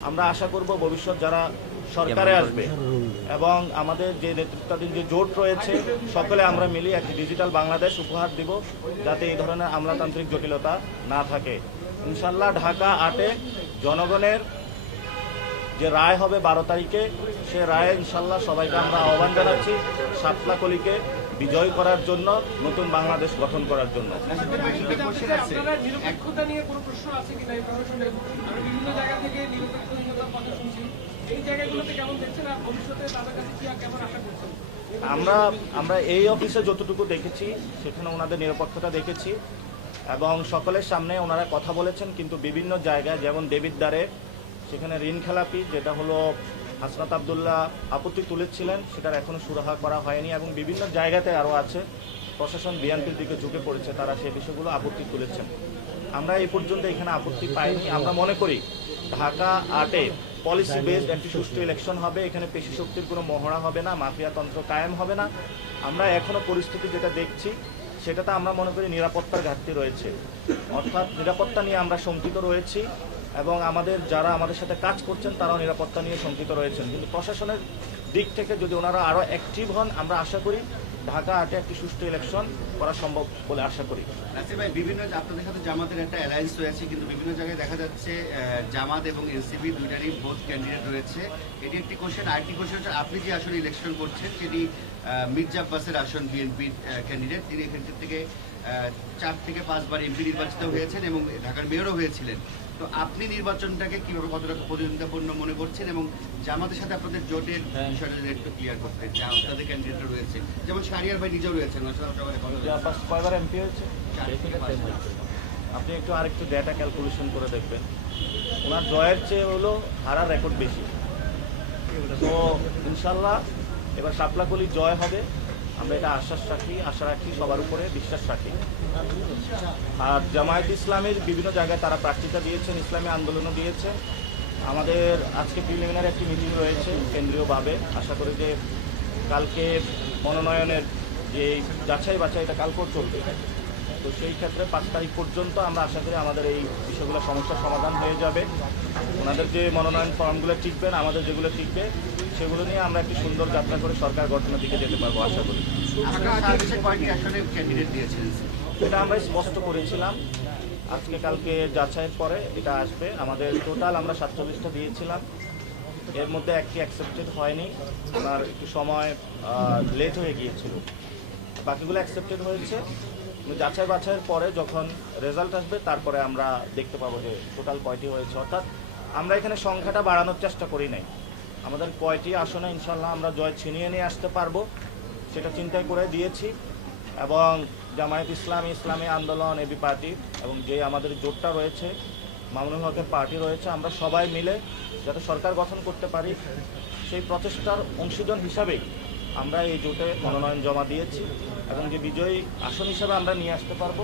আমরা আশা করব ভবিষ্যৎ যারা সরকারে আসবে এবং আমাদের যে নেতৃত্বাধীন যে জোট রয়েছে সকলে আমরা মিলে একটি ডিজিটাল বাংলাদেশ উপহার দিব, যাতে এই ধরনের আমলাতান্ত্রিক জটিলতা না থাকে। ইনশাল্লাহ ঢাকা ৮-এ জনগণের যে রায় হবে ১২ তারিখে, সে রায়ে ইনশাল্লাহ সবাইকে আমরা আহ্বান জানাচ্ছি সাতলাকলিকে বিজয় করার জন্য, নতুন বাংলাদেশ গঠন করার জন্য। আমরা এই অফিসে যতটুকু দেখেছি সেখানে ওনাদের নিরপেক্ষতা দেখেছি এবং সকলের সামনে ওনারা কথা বলেছেন, কিন্তু বিভিন্ন জায়গায় যেমন দেবিদ্বারে সেখানে ঋণ খেলাপি, যেটা হলো হাসনাত আবদুল্লাহ আপত্তি তুলেছিলেন, সেটার এখনো সুরাহা করা হয়নি এবং বিভিন্ন জায়গাতে আরও আছে প্রশাসন বিএনপির দিকে ঝুঁকে পড়েছে, তারা সেই বিষয়গুলো আপত্তি তুলেছেন। আমরা এই পর্যন্ত এখানে আপত্তি পাইনি। আমরা মনে করি ঢাকা ৮-এ পলিসি বেসড একটি সুষ্ঠু ইলেকশন হবে, এখানে পেশি শক্তির কোনো মহড়া হবে না, মাফিয়াতন্ত্র কায়েম হবে না। আমরা এখনো পরিস্থিতি যেটা দেখছি সেটাতে আমরা মনে করি নিরাপত্তার ঘাটতি রয়েছে, অর্থাৎ নিরাপত্তা নিয়ে আমরা শঙ্কিত রয়েছি এবং যারা আমাদের সাথে কাজ করছেন তারাও নিরাপত্তা নিয়ে শঙ্কিত রয়েছেন। কিন্তু প্রশাসনের দিক থেকে যদি ওনারা আরও অ্যাক্টিভ হন, আমরা আশা করি ঢাকা ৮-এ একটি সুষ্ঠু ইলেকশন করা সম্ভব বলে আশা করি। ভাই, বিভিন্ন আপনাদের সাথে জামাতের একটা অ্যালায়েন্স হয়েছে, কিন্তু বিভিন্ন জায়গায় দেখা যাচ্ছে জামাত এবং এনসিপি দুইটারই বোথ ক্যান্ডিডেট রয়েছে। এটি একটি কোশ্চেন। আরেকটি কোশ্চেন হচ্ছে, আপনি যে আসলে ইলেকশন করছেন সেটি মির্জা আব্বাসের আসন, বিএনপির ক্যান্ডিডেট। তিনি এখান থেকে ৪ থেকে ৫ বার এমপি নির্বাচিত হয়েছেন এবং ঢাকার মেয়রও হয়েছিলেন। তো আপনি নির্বাচনটাকে কিভাবে কতটা প্রতিদ্বন্দ্বিতাপূর্ণ মনে করছেন এবং জামাতের সাথে আপনাদের জোটের বিষয়টা একটু ক্লিয়ার করতে, যে আপনাদের ক্যান্ডিডেট রয়েছে, যেমন শাহরিয়ার ভাই নিজেও রয়েছেন। কয়বার এমপি হয়েছে আপনি একটু আরেকটু ডেটা ক্যালকুলেশন করে দেখবেন, ওনার জয়ের চেয়ে হলো হারার রেকর্ড বেশি। তো ইনশাল্লাহ এবার সাতলাকলি জয় হবে, আমরা এটা আশা রাখি সবার উপরে বিশ্বাস রাখি। আর জামায়াত ইসলামের বিভিন্ন জায়গায় তারা প্রার্থিতা দিয়েছেন, ইসলামী আন্দোলনও দিয়েছে। আমাদের আজকে প্রিলিমিনারি একটি মিটিং রয়েছে কেন্দ্রীয়ভাবে, আশা করি যে কালকে মনোনয়নের যে যাচাই বাছাইটা কালকেও চলবে, তো সেই ক্ষেত্রে ৫ তারিখ পর্যন্ত আমরা আশা করি আমাদের এই বিষয়গুলো সমস্যার সমাধান হয়ে যাবে। ওনাদের যে মনোনয়ন ফর্মগুলো টিকবেন, আমাদের যেগুলো টিকবে, সেগুলো নিয়ে আমরা একটি সুন্দর যাত্রা করে সরকার গঠনের দিকে যেতে পারবো আশা করি। এটা আমরা স্পষ্ট করেছিলাম, আজকে কালকে যাচাইয়ের পরে এটা আসবে। আমাদের টোটাল আমরা 47টা দিয়েছিলাম, এর মধ্যে একটি অ্যাকসেপ্টেড হয়নি, ওনার একটু সময় লেট হয়ে গিয়েছিল, বাকিগুলো অ্যাকসেপ্টেড হয়েছে। যাচাই বাছাইয়ের পরে যখন রেজাল্ট আসবে তারপরে আমরা দেখতে পাবো যে টোটাল কয়টি হয়েছে। অর্থাৎ আমরা এখানে সংখ্যাটা বাড়ানোর চেষ্টা করি নাই, আমাদের কয়টি আসনে ইনশাল্লাহ আমরা জয় ছিনিয়ে নিয়ে আসতে পারবো সেটা চিন্তাই করে দিয়েছি। এবং জামায়াত ইসলামী আন্দোলন, এবি পার্টি এবং যে আমাদের জোটটা রয়েছে, মামুনুল হকের পার্টি রয়েছে, আমরা সবাই মিলে যাতে সরকার গঠন করতে পারি সেই প্রচেষ্টার অংশীজন হিসাবেই আমরা এই জোটে মনোনয়ন জমা দিয়েছি এবং যে বিজয়ী আসন হিসাবে আমরা নিয়ে আসতে পারবো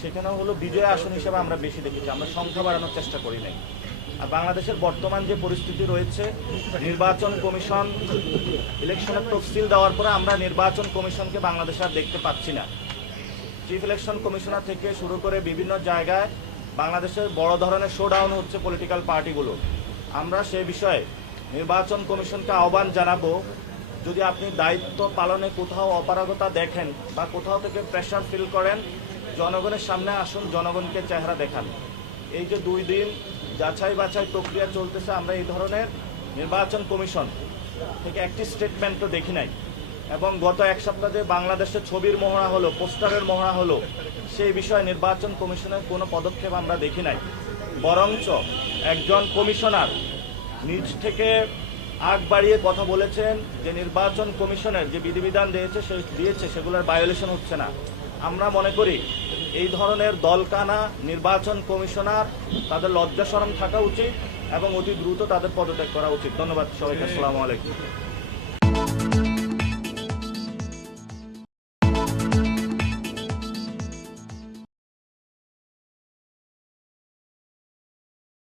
সেখানেও হলো বিজয়ী আসন হিসাবে আমরা বেশি দেখেছি, আমরা সংখ্যা বাড়ানোর চেষ্টা করি নাই। আর বাংলাদেশের বর্তমান যে পরিস্থিতি রয়েছে, নির্বাচন কমিশন ইলেকশনের তফসিল দেওয়ার পরে আমরা নির্বাচন কমিশনকে বাংলাদেশে আর দেখতে পাচ্ছি না। চিফ ইলেকশন কমিশনার থেকে শুরু করে বিভিন্ন জায়গায় বাংলাদেশের বড় ধরনের শোডাউন হচ্ছে পলিটিক্যাল পার্টিগুলো। আমরা সে বিষয়ে নির্বাচন কমিশনকে আহ্বান জানাবো, যদি আপনি দায়িত্ব পালনে কোথাও অপারগতা দেখেন বা কোথাও থেকে প্রেশার ফিল করেন, জনগণের সামনে আসুন, জনগণকে চেহারা দেখান। এই যে 2 দিন যাচাই বাছাই প্রক্রিয়া চলতেছে, আমরা এই ধরনের নির্বাচন কমিশন থেকে একটি স্টেটমেন্টও দেখি নাই এবং গত 1 সপ্তাহ যে বাংলাদেশের ছবির মহড়া হলো, পোস্টারের মহড়া হলো, সেই বিষয়ে নির্বাচন কমিশনের কোনো পদক্ষেপ আমরা দেখি নাই। বরঞ্চ একজন কমিশনার নিজ থেকে আগ বাড়িয়ে কথা বলেছেন যে নির্বাচন কমিশনের যে বিধিবিধান দিয়েছে সেগুলোর ভায়োলেশন হচ্ছে না। আমরা মনে করি এই ধরনের দলকানা নির্বাচন কমিশনার, তাদের লজ্জা শরম থাকা উচিত এবং অতি দ্রুত তাদের পদত্যাগ করা উচিত। ধন্যবাদ সবাইকে, আসসালামু আলাইকুম।